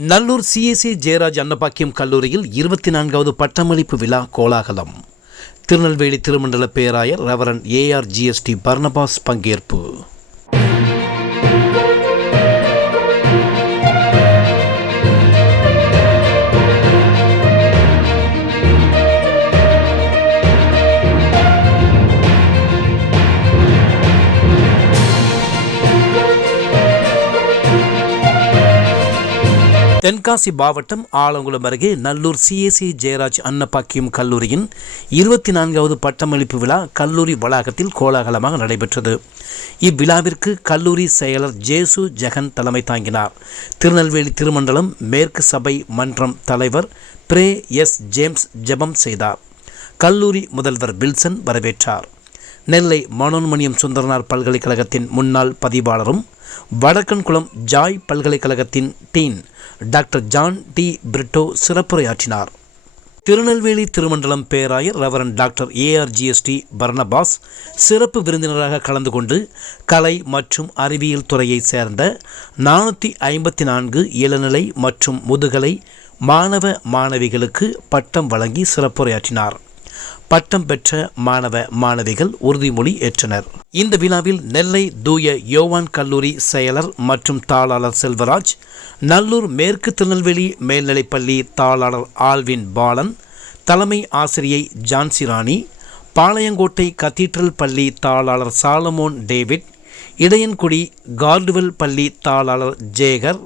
Nallur CSC Jayaraj Annabakkiyam கல்லூரியில் இருபத்தி நான்காவது பட்டமளிப்பு விழா கோலாகலம். திருநெல்வேலி திருமண்டல பேராயர் ரெவரன் ஏஆர் ஜிஎஸ்டி பர்னபாஸ் பங்கேற்பு. தென்காசி மாவட்டம் ஆலங்குளம் அருகே நல்லூர் சிஎஸ்சி ஜெயராஜ் அன்னப்பாக்கியம் கல்லூரியின் இருபத்தி நான்காவது பட்டமளிப்பு விழா கல்லூரி வளாகத்தில் கோலாகலமாக நடைபெற்றது. இவ்விழாவிற்கு கல்லூரி செயலர் ஜேசு ஜெகன் தலைமை தாங்கினார். திருநெல்வேலி திருமண்டலம் மேற்கு சபை மன்றம் தலைவர் பிரே எஸ் ஜேம்ஸ் ஜெபம் செய்தார். கல்லூரி முதல்வர் வில்சன் வரவேற்றார். நெல்லை மனோன்மணியம் சுந்தரனார் பல்கலைக்கழகத்தின் முன்னாள் பதிவாளரும் வடக்கன்குளம் ஜாய் பல்கலைக்கழகத்தின் dean doctor John D Britto சிறப்புரையாற்றினார். திருநெல்வேலி திருமண்டலம் பேராயர் ரெவரன் டாக்டர் ஏஆர்ஜிஎஸ்டி பர்னபாஸ் சிறப்பு விருந்தினராக கலந்து கொண்டு கலை மற்றும் அறிவியல் துறையைச் சேர்ந்த நானூற்றி ஐம்பத்தி நான்கு இளநிலை மற்றும் முதுகலை மாணவ மாணவிகளுக்கு பட்டம் வழங்கி சிறப்புரையாற்றினார். பட்டம் பெற்ற மாணவ மாணவிகள் உறுதிமொழி ஏற்றனர். இந்த விழாவில் நெல்லை தூய யோவான் கல்லூரி செயலர் மற்றும் தாளாளர் செல்வராஜ் நல்லூர் மேற்கு திருநெல்வேலி மேல்நிலைப்பள்ளி தாளாளர் ஆல்வின் பாலன் தலைமை ஆசிரியை ஜான்சிராணி பாளையங்கோட்டை கத்தீட்ரல் பள்ளி தாளாளர் சாலமோன் டேவிட் இடையன்குடி கார்டுவெல் பள்ளி தாளாளர் ஜேகர்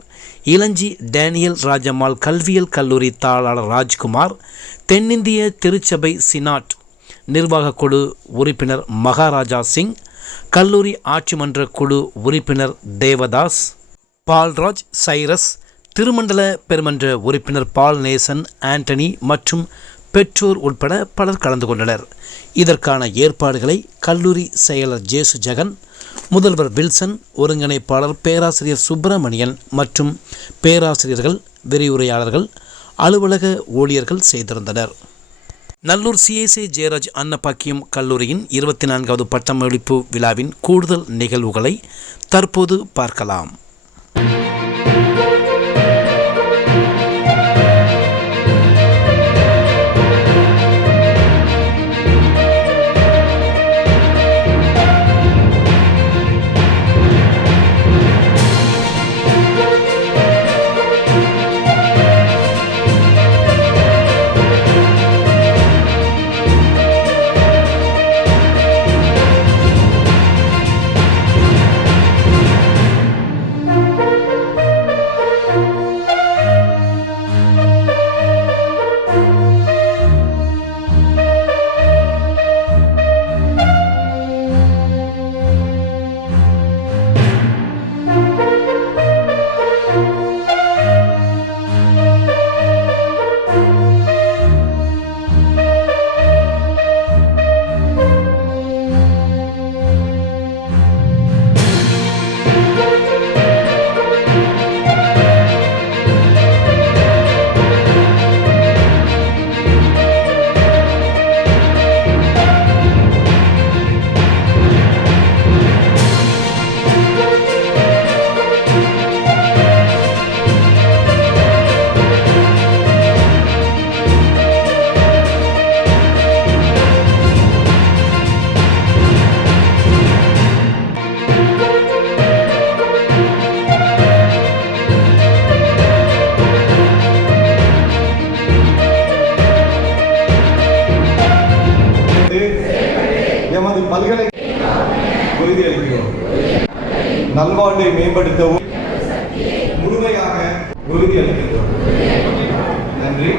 இளஞ்சி டேனியல் ராஜம்மாள் கல்வியல் கல்லூரி தாளாளர் ராஜ்குமார் தென்னிந்திய திருச்சபை சினாட் நிர்வாகக் குழு உறுப்பினர் மகாராஜா சிங் கல்லூரி ஆட்சிமன்ற குழு உறுப்பினர் தேவதாஸ் பால்ராஜ் சைரஸ் திருமண்டல பெருமன்ற உறுப்பினர் பால் நேசன் ஆண்டனி மற்றும் பெற்றோர் உட்பட பலர் கலந்து கொண்டனர். இதற்கான ஏற்பாடுகளை கல்லூரி செயலர் ஜேசு ஜெகன் முதல்வர் வில்சன் ஒருங்கிணைப்பாளர் பேராசிரியர் சுப்பிரமணியன் மற்றும் பேராசிரியர்கள் விரிவுரையாளர்கள் அலுவலக ஊழியர்கள் செய்திருந்தனர். நல்லூர் சிஎஸ்ஏ ஜெயராஜ் அன்னபாக்கியம் கல்லூரியின் இருபத்தி நான்காவது பட்டமளிப்பு விழாவின் கூடுதல் நிகழ்வுகளை தற்போது பார்க்கலாம். செய்யப்பட்டு எமது பல்கலை உறுதியளிக்கிறோம் நல்வாழ்வை மேம்படுத்தவும் முழுமையாக உறுதியளிக்கிறோம். நன்றி.